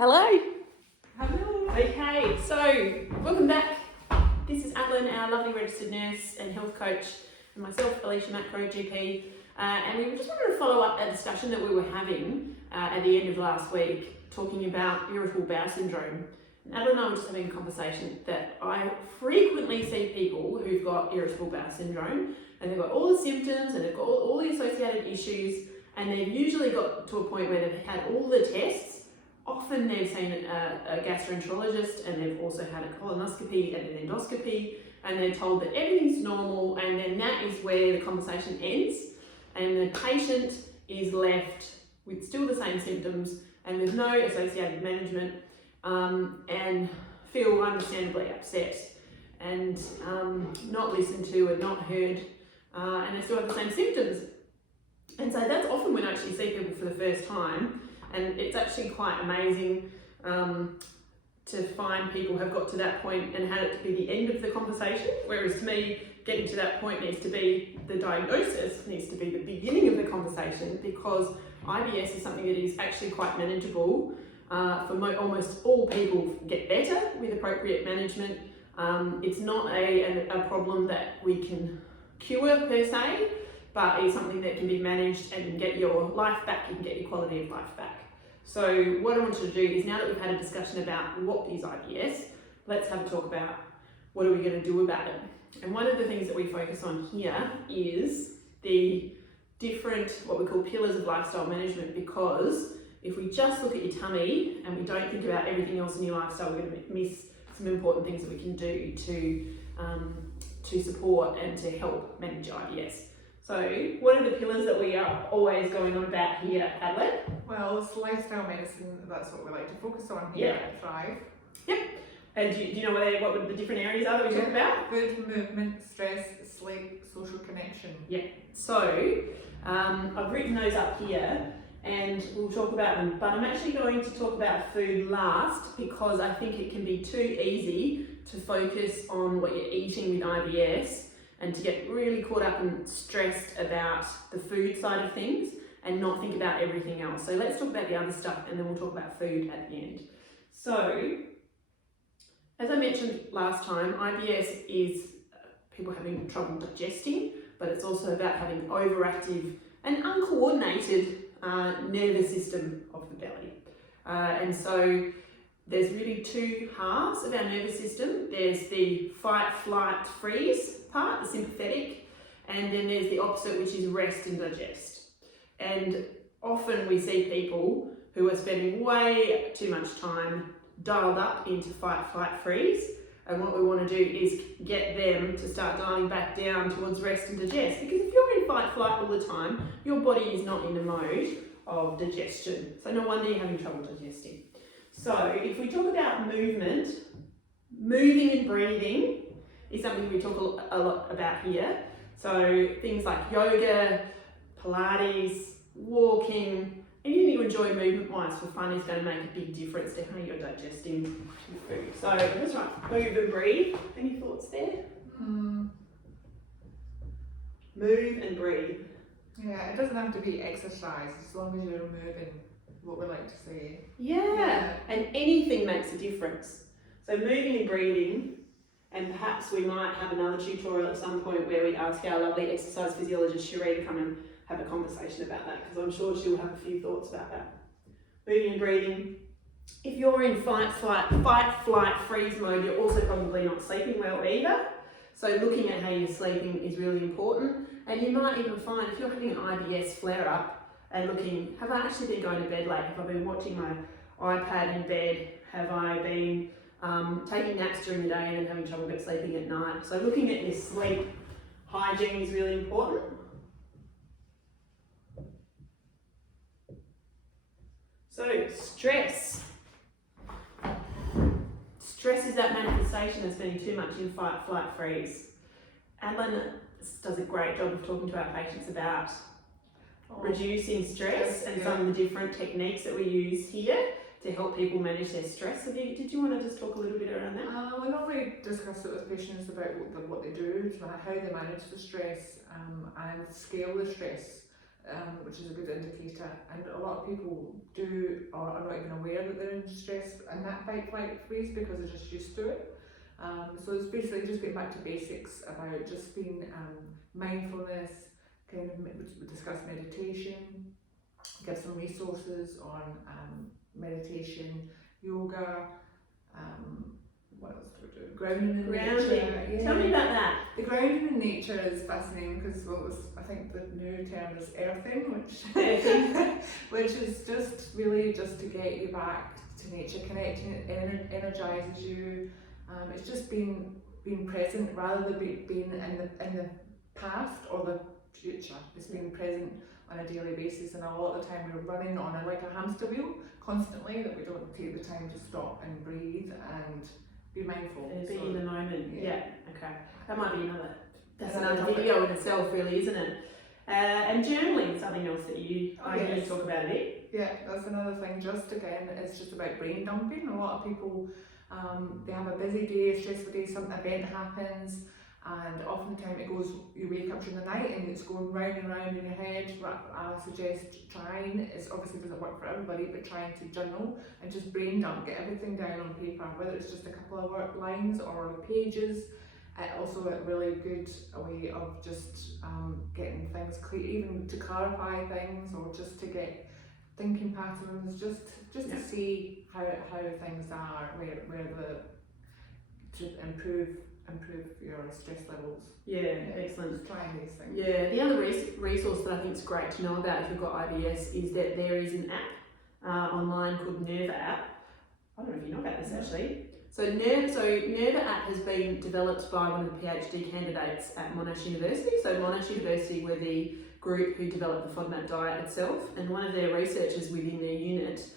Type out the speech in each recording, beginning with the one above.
Hello. Hello. Okay, so welcome back. This is Adeline, our lovely registered nurse and health coach, and myself, Alicia Macro, GP. And we just wanted to follow up a discussion that we were having at the end of last week, talking about irritable bowel syndrome. And Adeline and I were just having a conversation that I frequently see people who've got irritable bowel syndrome, and they've got all the symptoms and they've got all the associated issues, and they've usually got to a point where they've had all the tests. Often they've seen a gastroenterologist, and they've also had a colonoscopy and an endoscopy, and they're told that everything's normal, and then that is where the conversation ends, and the patient is left with still the same symptoms, and there's no associated management, and feel understandably upset and not listened to and not heard, and they still have the same symptoms. And so that's often when I actually see people for the first time. And it's actually quite amazing to find people have got to that point and had it to be the end of the conversation, whereas to me, getting to that point needs to be the diagnosis, needs to be the beginning of the conversation, because IBS is something that is actually quite manageable. For almost all people get better with appropriate management. It's not a problem that we can cure per se, but it's something that can be managed, and you can get your life back, you can get your quality of life back. So what I wanted to do is, now that we've had a discussion about what is IBS, let's have a talk about what are we going to do about it. And one of the things that we focus on here is the different, what we call pillars of lifestyle management, because if we just look at your tummy and we don't think about everything else in your lifestyle, we're going to miss some important things that we can do to support and to help manage IBS. So what are the pillars that we are always going on about here, Adelaide? Well, it's lifestyle medicine, that's what we like to focus on here at Thrive. Yep. And do you know what the different areas are that we talk about? Food, movement, stress, sleep, social connection. Yeah. So I've written those up here and we'll talk about them, but I'm actually going to talk about food last, because I think it can be too easy to focus on what you're eating with IBS and to get really caught up and stressed about the food side of things and not think about everything else. So let's talk about the other stuff, and then we'll talk about food at the end. So, as I mentioned last time, IBS is people having trouble digesting, but it's also about having overactive and uncoordinated nervous system of the belly. And so there's really two halves of our nervous system. There's the fight, flight, freeze part, the sympathetic, and then there's the opposite, which is rest and digest. And often we see people who are spending way too much time dialed up into fight, flight, freeze, and what we want to do is get them to start dialing back down towards rest and digest, because if you're in fight, flight all the time, your body is not in a mode of digestion, so no wonder you're having trouble digesting. So if we talk about movement, moving and breathing is something we talk a lot about here. So things like yoga, Pilates, walking, anything you enjoy movement-wise for fun is going to make a big difference to how you're digesting your food. So that's right, move and breathe. Any thoughts there? Move and breathe. Yeah, it doesn't have to be exercise as long as you're moving, what we like to say. Yeah, and anything makes a difference. So moving and breathing, and perhaps we might have another tutorial at some point where we ask our lovely exercise physiologist Cherie to come and have a conversation about that, because I'm sure she'll have a few thoughts about that. Moving and breathing. If you're in fight, flight, freeze mode, you're also probably not sleeping well either. So looking at how you're sleeping is really important. And you might even find, if you're having an IBS flare-up and looking, have I actually been going to bed late? Have I been watching my iPad in bed? Have I been taking naps during the day and then having trouble sleeping at night? So looking at your sleep hygiene is really important. So stress. Stress is that manifestation of spending too much in fight, flight, freeze. Adeline does a great job of talking to our patients about reducing stress and some of the different techniques that we use here to help people manage their stress. So did you want to just talk a little bit around that? We normally discuss it with patients about what they do, how they manage the stress and scale the stress. which is a good indicator. And a lot of people do or are not even aware that they're in stress in that fight-flight freeze because they're just used to it. So it's basically just getting back to basics about just being mindfulness, kind of we discuss meditation, give some resources on meditation, yoga, what else do we do? Grounding in nature. Yeah. Tell me about that. The grounding in nature is fascinating because I think the new term is earthing, which is just really just to get you back to nature, connecting, it energizes you. It's just being present rather than being in the past or the future. It's being present on a daily basis, and a lot of the time we're running on like a hamster wheel constantly, that we don't take the time to stop and breathe and be mindful. And be in the moment. Yeah. Okay. That might be another topic. video in itself, really, isn't it? And journaling is something else that you Yes. talk about a bit. Yeah, that's another thing. Just again, it's just about brain dumping. A lot of people, they have a busy day, a stressful day, some event happens, and oftentimes you wake up during the night and it's going round and round in your head. I suggest trying, it obviously doesn't work for everybody, but trying to journal and just brain dump, get everything down on paper, whether it's just a couple of work lines or pages. Also a really good way of just getting things clear, even to clarify things or just to get thinking patterns, just to see how things are, to improve your stress levels. Yeah, excellent. Just trying these things. Yeah, the other resource that I think is great to know about if you've got IBS is that there is an app online called Nerva app. I don't know if you know about this actually. So Nerva app has been developed by one of the PhD candidates at Monash University. So Monash University were the group who developed the FODMAP diet itself, and one of their researchers within their unit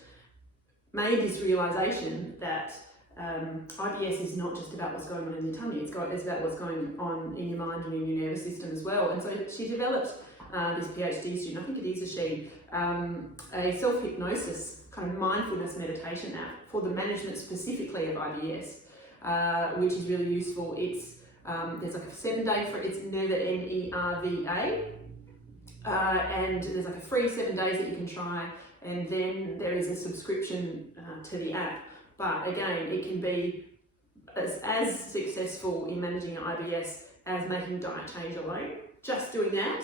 made this realisation that IBS is not just about what's going on in your tummy, it's about what's going on in your mind and in your nervous system as well. And so she developed, this PhD student, I think it is a she, a self-hypnosis kind of mindfulness meditation app for the management specifically of IBS, which is really useful. It's there's like a 7-day it's Nerva, Nerva, and there's like a free 7 days that you can try, and then there is a subscription to the app. But again, it can be as successful in managing IBS as making diet change alone. Just doing that.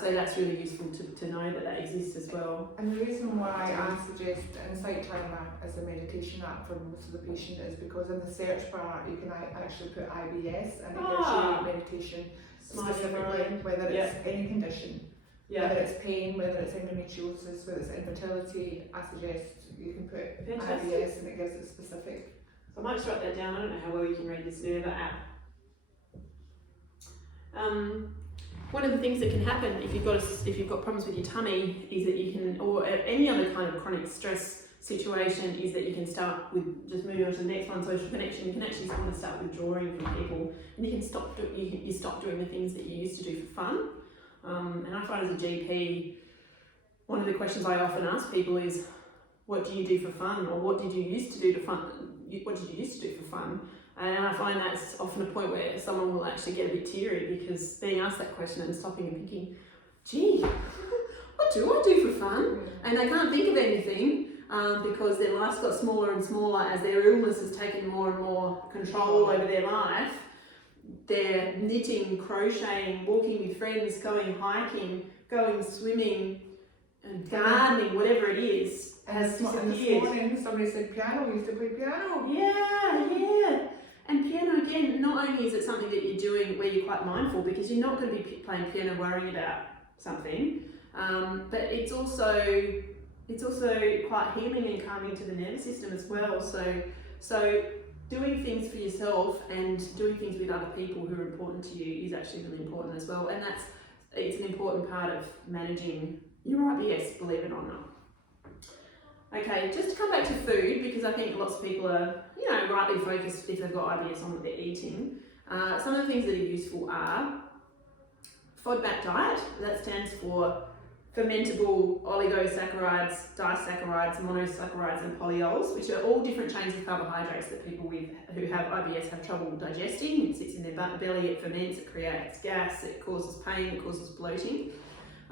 So that's really useful to know that exists as well. And the reason why I suggest Insight Timer as a meditation app for most of the patient is because in the search bar you can actually put IBS and it gives you meditation specifically, whether it's any condition, whether it's pain, whether it's endometriosis, whether it's infertility. I suggest you can put IBS and it gives it specific. So I might just write that down. I don't know how well you can read this Nerva app. One of the things that can happen if you've got problems with your tummy is that you can, or any other kind of chronic stress situation, is that you can start with, just moving on to the next one, social connection. You can actually kind of start withdrawing from people, and you can stop doing the things that you used to do for fun. And I find as a GP, one of the questions I often ask people is, what do you do for fun, or what did you used to do for fun? And I find that's often a point where someone will actually get a bit teary because being asked that question and stopping and thinking, gee, what do I do for fun? And they can't think of anything because their life's got smaller and smaller as their illness has taken more and more control over their life. They're knitting, crocheting, walking with friends, going hiking, going swimming, and gardening, whatever it is, has disappeared. And this morning somebody said piano, we used to play piano. Yeah. And piano, again, not only is it something that you're doing where you're quite mindful because you're not going to be playing piano worrying about something, but it's also quite healing and calming to the nervous system as well. So doing things for yourself and doing things with other people who are important to you is actually really important as well, and it's an important part of managing your IBS, believe it or not. Okay, just to come back to food, because I think lots of people are, rightly focused if they've got IBS on what they're eating. Some of the things that are useful are FODMAP diet. That stands for fermentable oligosaccharides, disaccharides, monosaccharides and polyols, which are all different chains of carbohydrates that people who have IBS have trouble digesting. It sits in their belly, it ferments, it creates gas, it causes pain, it causes bloating.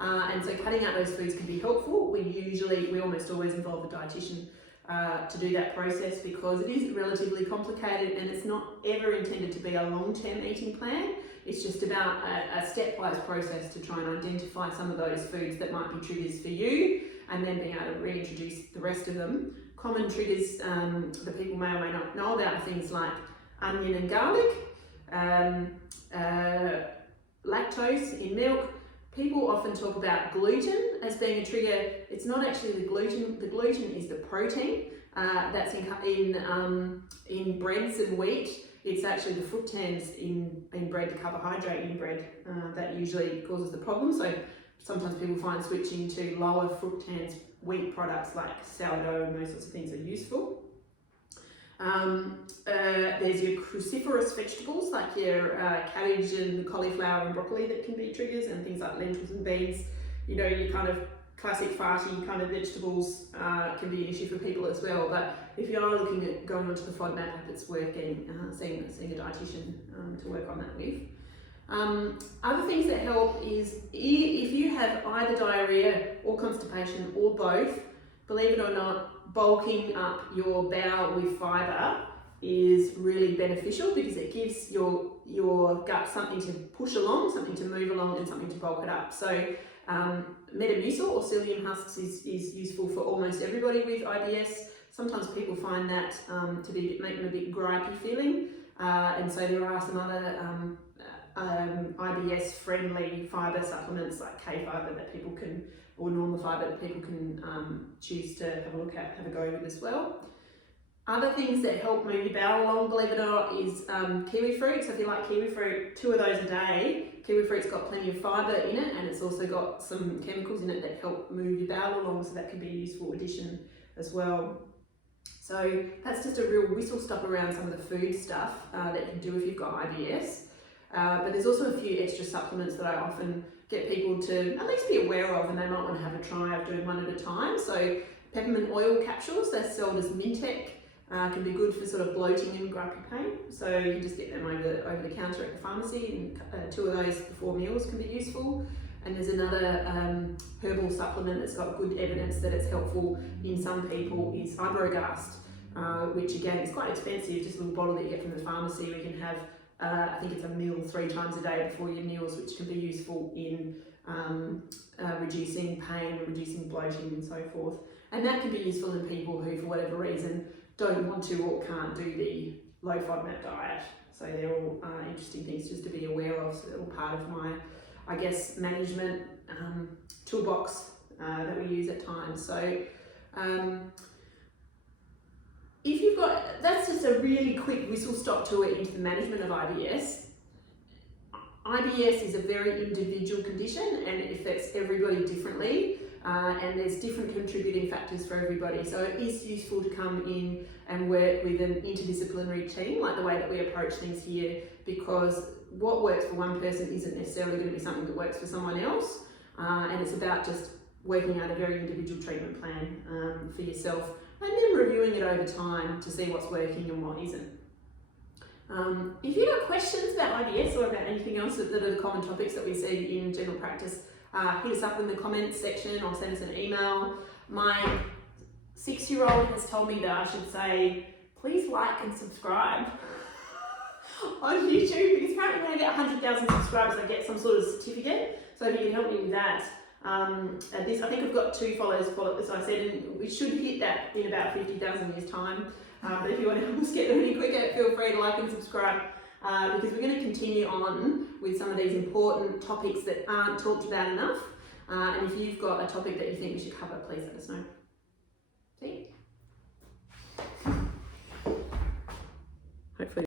And so cutting out those foods can be helpful. We almost always involve a dietitian to do that process, because it is relatively complicated and it's not ever intended to be a long-term eating plan. It's just about a stepwise process to try and identify some of those foods that might be triggers for you, and then being able to reintroduce the rest of them. Common triggers that people may or may not know about are things like onion and garlic, lactose in milk. People often talk about gluten as being a trigger. It's not actually the gluten. The gluten is the protein that's in breads and wheat. It's actually the fructans in bread, the carbohydrate in bread, that usually causes the problem. So sometimes people find switching to lower fructans wheat products like sourdough and those sorts of things are useful. There's your cruciferous vegetables like your cabbage and cauliflower and broccoli that can be triggers, and things like lentils and beans. You know, your kind of classic farty kind of vegetables can be an issue for people as well. But if you are looking at going onto the FODMAP app, it's worth seeing a dietitian to work on that with. Other things that help is if you have either diarrhea or constipation or both, believe it or not, bulking up your bowel with fibre is really beneficial, because it gives your gut something to push along, something to move along, and something to bulk it up. So Metamucil or psyllium husks is useful for almost everybody with IBS. Sometimes people find that to make them a bit gripey feeling, and so there are some other IBS friendly fibre supplements like K fibre that people can, or normal fibre that people can choose to have a look at, have a go with as well. Other things that help move your bowel along, believe it or not, is kiwi fruit. So if you like kiwi fruit, 2 of those a day. Kiwi fruit's got plenty of fibre in it, and it's also got some chemicals in it that help move your bowel along, so that can be a useful addition as well. So that's just a real whistle stop around some of the food stuff that you can do if you've got IBS. But there's also a few extra supplements that I often get people to at least be aware of, and they might want to have a try of doing one at a time. So Peppermint Oil Capsules, they're sold as Mintec, can be good for sort of bloating and gripey pain. So you can just get them over the counter at the pharmacy, and 2 of those before meals can be useful. And there's another herbal supplement that's got good evidence that it's helpful in some people is Fibrogast, which again is quite expensive, just a little bottle that you get from the pharmacy. We can have I think it's a meal 3 times a day before your meals, which can be useful in reducing pain and reducing bloating and so forth. And that can be useful in people who, for whatever reason, don't want to or can't do the low FODMAP diet. So they're all interesting things just to be aware of. So they're all part of my, I guess, management toolbox that we use at times. So if you've got, that's just a really quick whistle stop tour into the management of IBS. IBS is a very individual condition and it affects everybody differently, and there's different contributing factors for everybody. So it is useful to come in and work with an interdisciplinary team, like the way that we approach things here, because what works for one person isn't necessarily going to be something that works for someone else, and it's about just working out a very individual treatment plan for yourself, and then reviewing it over time to see what's working and what isn't. If you've got questions about IBS or about anything else that are the common topics that we see in general practice, hit us up in the comments section or send us an email. My 6-year-old has told me that I should say, please like and subscribe on YouTube, because apparently when I get 100,000 subscribers I get some sort of certificate. So if you can help me with that. I think I've got 2 followers, as I said, and we should hit that in about 50,000 years time. But if you want to help us get there any quicker, feel free to like and subscribe, because we're going to continue on with some of these important topics that aren't talked about enough. And if you've got a topic that you think we should cover, please let us know. See?